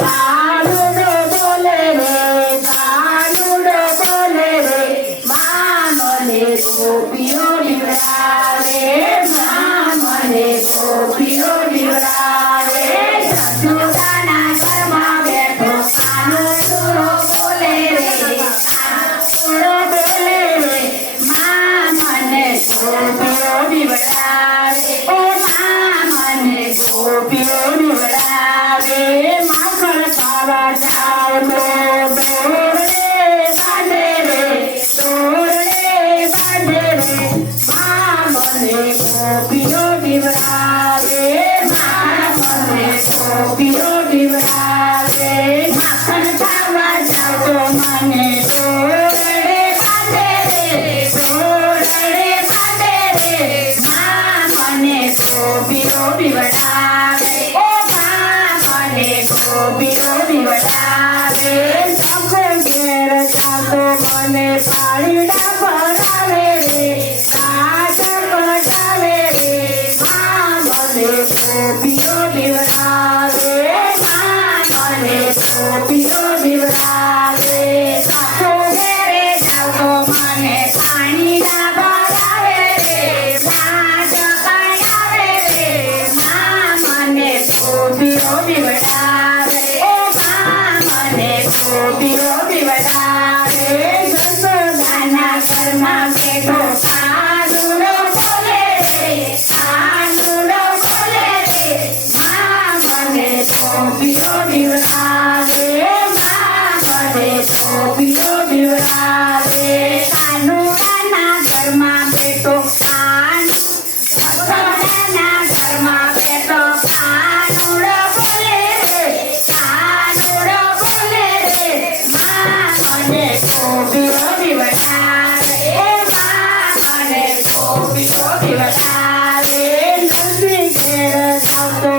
કાનુડો બોલે રે કાનુડો બોલે રે માં મને ગોપીઓ દીવડાવે માં મને ગોપીઓ દીવડાવે જશોદાના ઘરમાં બેઠો કાનુડો બોલે રે કાનુડો બોલે રે માં મને ગોપીઓ દીવડાવે ઓ માં મને ગોપીઓ દીવડાવે માખણ ખાવા જાવ તો દોરડે બાંધે રે દોરડે બાંધે રે માં મને ગોપીઓ દીવડાવે માં મને ગોપીઓ દીવડાવે માખણ ખાવા જાવ તો મને દોરડે બાંધે રે દોરડે બાંધે રે માં મને ગોપીઓ દીવડાવે ઓ માં મને ગોપીઓ દીવડાવે સખો ઘેર જાતો મને પાણીડા ભરાવે રે કાચ કઢાવે રે માં મને ગોપીઓ દીવડાવે માં મને ગોપીઓ દીવડાવે સખો ઘેરે જાતો મને પાણીડા ભરાવે રે કાચ કઢાવે રે માં મને ગોપીઓ દીવડાવે ઓ માં મને ગોપીઓ દીવડાવે જશોદાના ઘરમાં બેઠો કાનુડો બોલે રે કાનુડો બોલે રે માં મને ગોપીઓ દીવડાવે માં મને ગોપીઓ દીવડાવે કાનુડાના ઘરમાં બેઠો જશોદાના ઘરમાં બેઠો કાનુડો બોલે રે કાનુડો બોલે રે માં મને ગોપીઓ દીવડાવે એ માં મને ગોપીઓ દીવડાવે નંદી ઘેર જાવ તો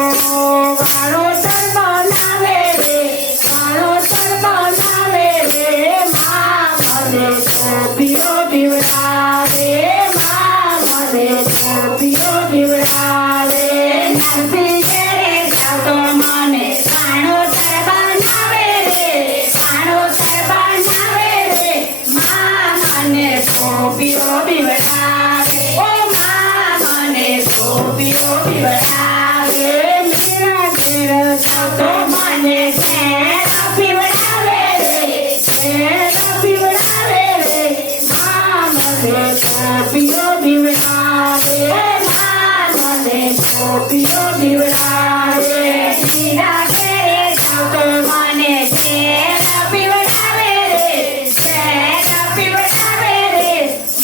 વાળોતર બનાવે રે વાળોતર બનાવે રે માં મને ગોપીઓ દીવડાવે માં મને ગોપીઓ દીવડાવે નંદી ઘેરે જાવ તો મને વાળોતર બનાવે રે વાળોતર બનાવે રે માં મને ગોપીઓ દીવડાવે ઓ માં મને ગોપીઓ દીવડાવે મીરા ઘેર જાવ તો મને ઘેર પીવડાવે રે ઘેર પીવડાવે રે માં મને ગોપીઓ દીવડાવે માં મને ગોપીઓ દીવડાવે મીરા ઘેરે જાવ તો મને ઘેર પીવડાવે રે ઘેર પીવડાવે રે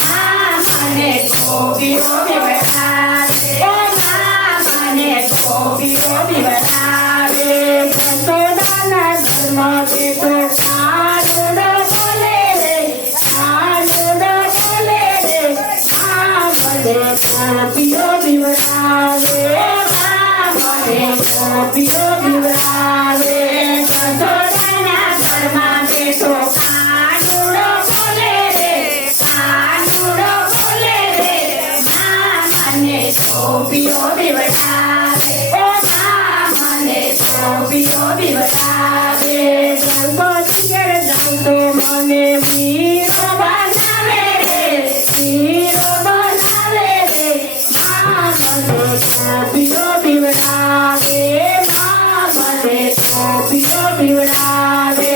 માં મને ગોપીઓ દીવડાવે ઓ માં મને ગોપીઓ દીવડાવે જશોદાના ઘરમાં બેઠો કાનુડો બોલે રે કાનુડો બોલે રે માં મને ગોપીઓ દીવડાવે માં મને ગોપીઓ દીવડાવે જશોદાના ઘરમાં બેઠો કાનુડો બોલે રે કાનુડો બોલે રે માં મને ગોપીઓ દીવડાવે ઓ માં મને ગોપીઓ દીવડાવે ગણપતિ ઘેર જાઉં તો મને વીરો બનાવે રે વીરો બનાવે રે માં મને ગોપીઓ દીવડાવે માં મને ગોપીઓ દીવડાવે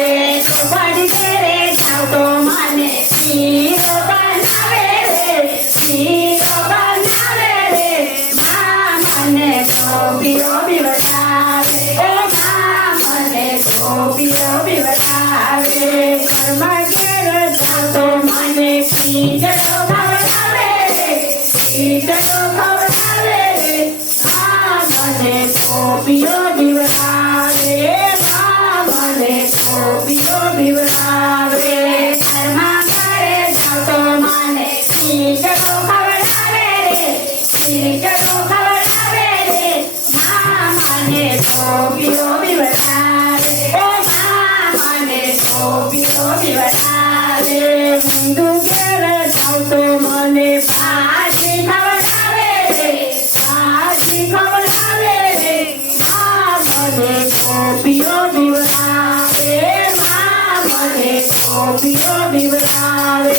ચોપાટી ઘેરે જાઉં તો મને વીરો બનાવે રે વીરો બનાવે રે માં મને ગોપીઓ દીવડાવે ઓ માં મને ગોપીઓ દીવડાવે ઘરમાં ઘેર જાઉં તો મને ખીચડો ખવડાવે રે ખીચડો ખવડાવે રે માં મને ગોપીઓ દીવડાવે માં મને ગોપીઓ દીવડાવે ઘરમાં ઘરે જાઉં તો મને ખીચડો ખવડાવે રે ખીચડો ખવડાવે રે માં મને ગોપીઓ દીવડાવે ઓ માં મને ગોપીઓ દીવડાવે હિન્દુ ઘેર જાઉં તો મને ભાજી ખવડાવે રે ભાજી ખવડાવે રે માં મને ગોપીઓ દીવડાવે ટોપીઓ બીવડાવે.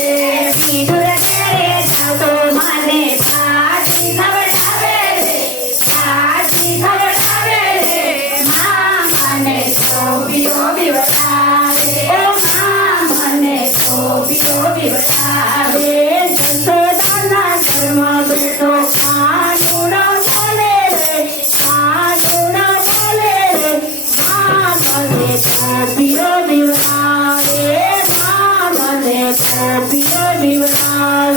વિધુર ઘેરે જાઉં તો મને પાછી ખવડાવે રે, પાછી ખવડાવે રે. માં મને ટોપીઓ બીવડાવે, ઓ માં મને ટોપીઓ બીવડાવે. જશોદાના ઘરમાં બેઠો કાનુડો બોલે રે, કાનુડો બોલે રે. માં મને ટોપીઓ બીવડાવે, માં મને ટોપીઓ બીવડાવે.